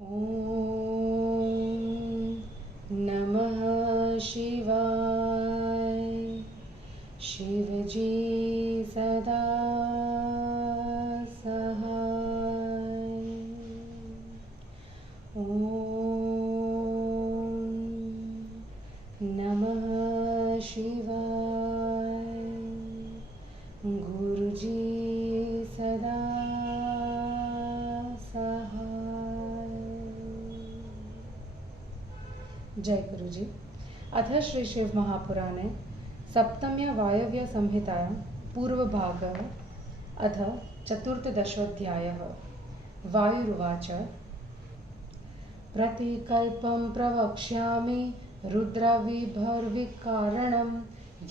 ॐ नमः शिवाय। शिवजी सदा सहाय। ॐ नमः शिवाय। गुरुजी सदा सहाय। जय गुरुजी। अथ श्री शिव महापुराणे सप्तम्या वायव्य संहितायां पूर्वभागः अथ चतुर्थदशोऽध्यायः। वायुरुवाच प्रतिकल्पं प्रवक्ष्यामि रुद्रविभर्विकारणं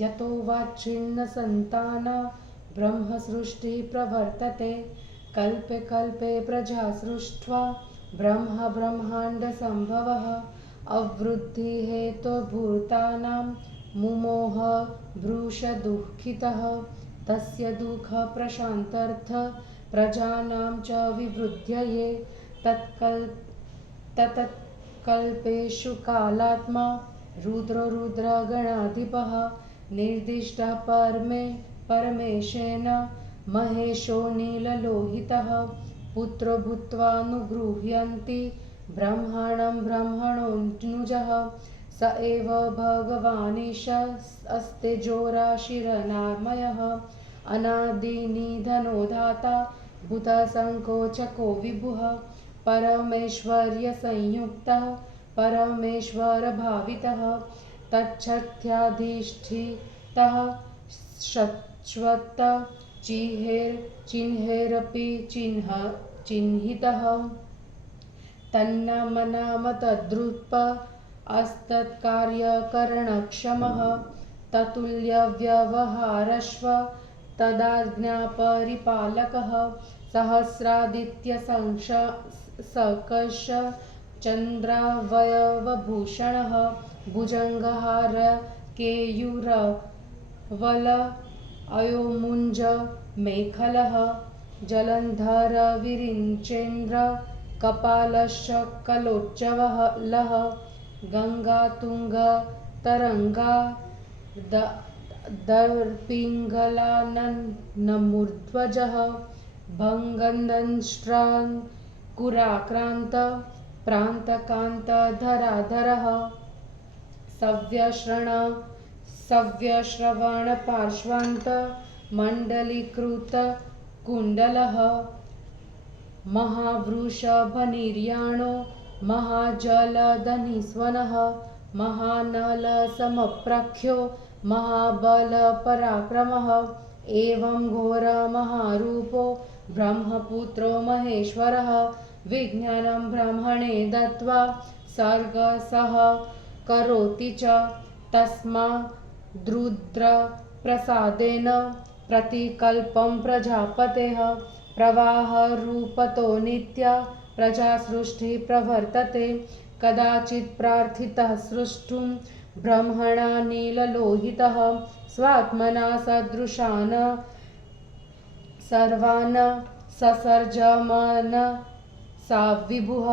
यतो वाच्छिन्नसन्ताना ब्रह्मसृष्टिः प्रवर्तते। कल्पे कल्पे प्रजा सृष्ट्वा ब्रह्माण्डसम्भवः अवृद्धिहेतुर्भूतानां मुमोह भृशदुःखितः तस्य दुःखप्रशान्त्यर्थ प्रजानां च विवृद्धये। तत्कल्पेषु कालात्मा रुद्रगणाधिपः निर्दिष्टः परमेशेन महेशो नीललोहितः पुत्रो भूत्वानुगृह्यन्ति ब्रह्मणोऽनुजः स एव भगवानीश अस्तेजोराशिरनामयः अनादिनिधनो धाता भूतसङ्कोचको विभुः परमेश्वर्यसंयुक्तः परमेश्वरभावितः तच्छक्त्याधिष्ठितः शश्वत चिह्नैरपि चिह्नितः तन्नाम तद्रूप अस्तत्कार्यकरणक्षमः ततुल्यव्यवहारश्व तदाज्ञापरिपालकः सहस्रादित्यसकश चन्द्रावयवभूषणः भुजङ्गहार केयूरवल अयोमुञ्ज मेखलः जलन्धर विरिञ्चेन्द्र कपालशकलोच्चवः लः गङ्गातुङ्गतरङ्गा दर्पिङ्गलाननमूर्ध्वजः भङ्गदंष्ट्राङ्कुराक्रान्त प्रान्तकान्तधराधरः सव्यश्रवणपार्श्वान्त मण्डलीकृतकुण्डलः महावृषभनिर्याणो महाजलधनिस्वनः महानलसमप्रख्यो महाबलपराक्रमः एवं घोरमहारूपो ब्रह्मपुत्रो महेश्वरः विज्ञानं ब्रह्मणे दत्त्वा सर्गसः करोति च तस्माद्रुद्रप्रसादेन प्रतिकल्पं प्रजापतेः प्रवाहरूपतो नित्य प्रजासृष्टिः प्रवर्तते। कदाचित् प्रार्थितः सृष्टुं ब्रह्मणा नीललोहितः स्वात्मना सदृशान् सर्वान् ससर्जमन सा विभुः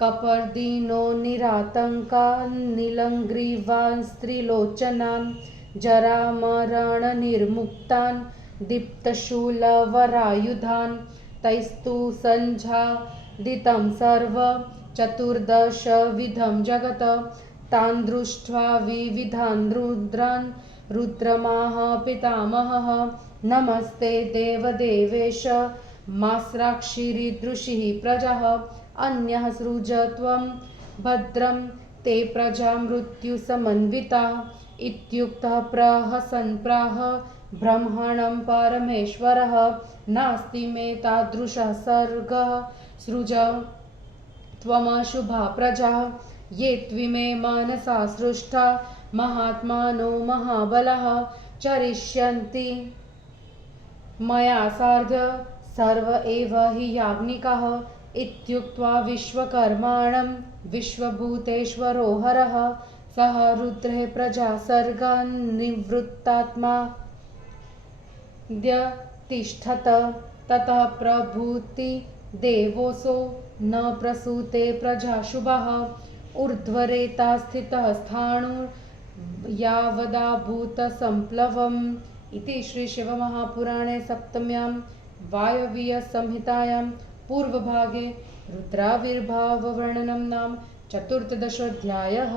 कपर्दिनो निरातङ्का नीलग्रीवान् स्त्रीलोचनान् जरामरणनिर्मुक्तान् दीप्तशूलवरायुधान् तैस्तु सञ्झादितं सर्व चतुर्दशविधं जगत् तान् दृष्ट्वा विविधान् रुद्रान् रुद्रमाः पितामहः नमस्ते देवदेवेश मास्राक्षिरीदृशिः प्रजः अन्यः सृज त्वं भद्रं ते प्रजा मृत्युसमन्विता इत्युक्तः प्रहसन् प्राह ब्रह्मणं परमेश्वरः नास्ति मे तादृशः सर्गः सृज त्वमशुभा प्रजा ये त्विमे मनसा सृष्टा महात्मानो महाबलः चरिष्यन्ति मया सार्ध सर्व एव हि याज्ञिकः इत्युक्त्वा विश्वकर्माणं विश्वभूतेश्वरो हरः सः रुद्रे प्रजासर्गान् निवृत्तात्मा तिष्ठत ततः प्रभूति देवोऽसौ न प्रसूते प्रजा शुभः ऊर्ध्वरेता स्थितः स्थाणु यावदाभूत संप्लवम् इति श्री शिवमहापुराणे सप्तम्यां वायवीय संहितायां पूर्वभागे रुद्राविर्भाववर्णनं नाम चतुर्थदशोऽध्यायः।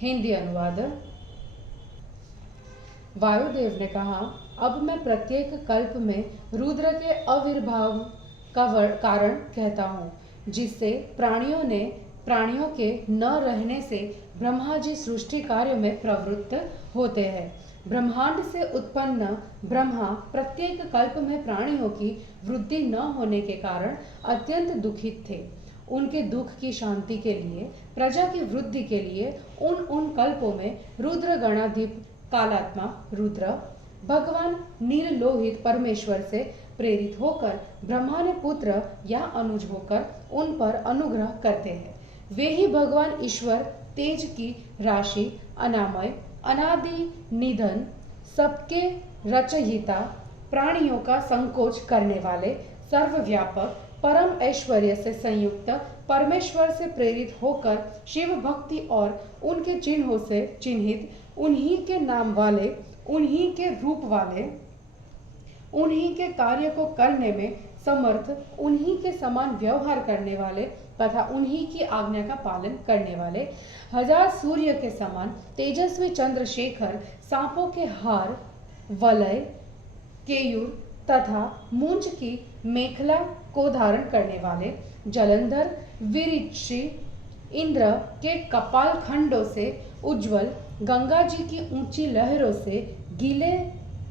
हिंदी अनुवाद। वायुदेव ने कहा, अब मैं प्रत्येक कल्प में रुद्र के आविर्भाव का कारण कहता हूँ, जिससे प्राणियों के न रहने से ब्रह्मा जी सृष्टि कार्य में प्रवृत्त होते हैं। ब्रह्मांड से उत्पन्न ब्रह्मा प्रत्येक कल्प में प्राणियों की वृद्धि न होने के कारण अत्यंत दुखित थे। उनके दुख की शांति के लिए, प्रजा की वृद्धि के लिए उन कल्पों में रुद्र गणाधिप कालात्मा रुद्र भगवान नीललोहित परमेश्वर से प्रेरित होकर ब्रह्मा ने पुत्र या अनुज होकर उन पर अनुग्रह करते हैं। वे ही भगवान ईश्वर तेज की राशि, अनामय, अनादि निधन, सबके रचयिता, प्राणियों का संकोच करने वाले, सर्वव्यापक, परम ऐश्वर्य से संयुक्त, परमेश्वर से प्रेरित होकर शिव भक्ति और उनके चिन्हों से चिन्हित, उन्हीं के नाम वाले, उन्हीं के रूप वाले, उन्हीं के कार्य को करने में समर्थ, उन्हीं के समान व्यवहार करने वाले तथा उन्हीं की आज्ञा का पालन करने वाले, हजार सूर्य के समान तेजस्वी चंद्रशेखर, सांपों के हार, वलय, केयूर तथा मूंछ की मेखला को धारण करने वाले, जलंधर, विरिक्षी, इंद्र के कपाल खंडों से उज्जवल, गंगा जी की ऊंची लहरों से गीले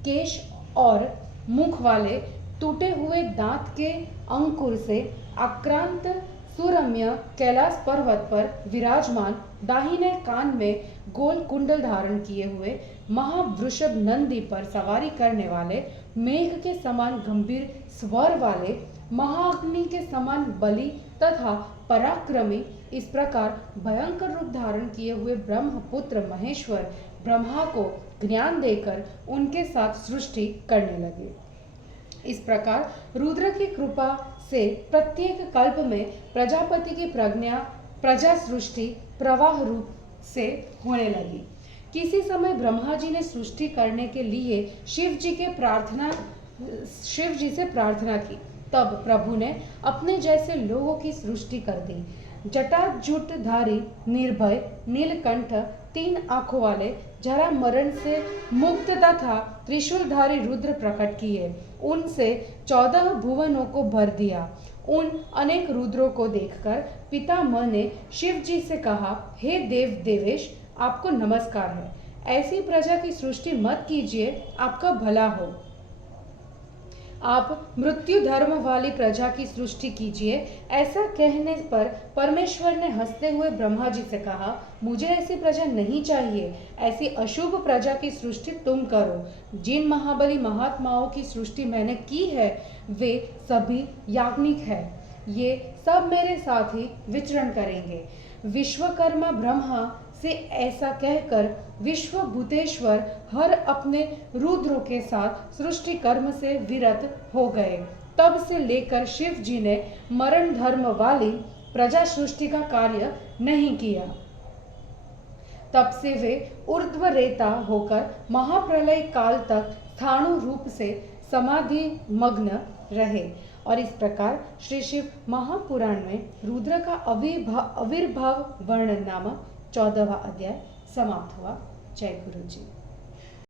केश और मुख वाले, टूटे हुए दांत के अंकुर से आक्रांत, सुरम्य कैलाश पर्वत पर विराजमान, दाहिने कान में गोल कुंडल धारण किए हुए, महावृषभ नंदी पर सवारी करने वाले, मेघ के समान गंभीर स्वर वाले, महाअग्नि के समान बलि तथा पराक्रमी, इस प्रकार भयंकर रूप धारण किए हुए ब्रह्मपुत्र महेश्वर ब्रह्मा को ज्ञान देकर उनके साथ सृष्टि करने लगे। इस प्रकार रुद्र की कृपा से प्रत्येक कल्प में प्रजापति की प्रजा सृष्टि प्रवाह रूप से होने लगी। किसी समय ब्रह्मा जी ने सृष्टि करने के लिए शिव जी से प्रार्थना की। तब प्रभु ने अपने जैसे लोगों की सृष्टि कर दी। जटाजूटधारी, निर्भय, नीलकंठ, 3 आंखों वाले, जरा मरण से मुक्त तथा त्रिशूलधारी रुद्र प्रकट किए। उनसे 14 भुवनों को भर दिया। उन अनेक रुद्रों को देखकर पितामह ने शिव जी से कहा, हे देव देवेश, आपको नमस्कार है। ऐसी प्रजा की सृष्टि मत कीजिए, आपका भला हो। आप मृत्यु धर्म वाली प्रजा की सृष्टि कीजिए। ऐसा कहने पर परमेश्वर ने हंसते हुए ब्रह्मा जी से कहा, मुझे ऐसी प्रजा नहीं चाहिए। ऐसी अशुभ प्रजा की सृष्टि तुम करो। जिन महाबली महात्माओं की सृष्टि मैंने की है, वे सभी याज्ञनिक हैं। ये सब मेरे साथ ही विचरण करेंगे। विश्वकर्मा ब्रह्मा से ऐसा कहकर विश्वभूतेश्वर हर अपने रुद्रों के साथ सृष्टि कर्म से विरत हो गए। तब से लेकर शिव जी ने मरण धर्म वाली प्रजा सृष्टि का कार्य नहीं किया। तब से वे ऊर्ध्वरेता होकर महाप्रलय काल तक स्थाणु रूप से समाधि मग्न रहे। और इस प्रकार श्री शिव महापुराण में रुद्र का आविर्भाव वर्णन नामक 14वां अध्याय समाप्त हुआ। जय गुरु जी।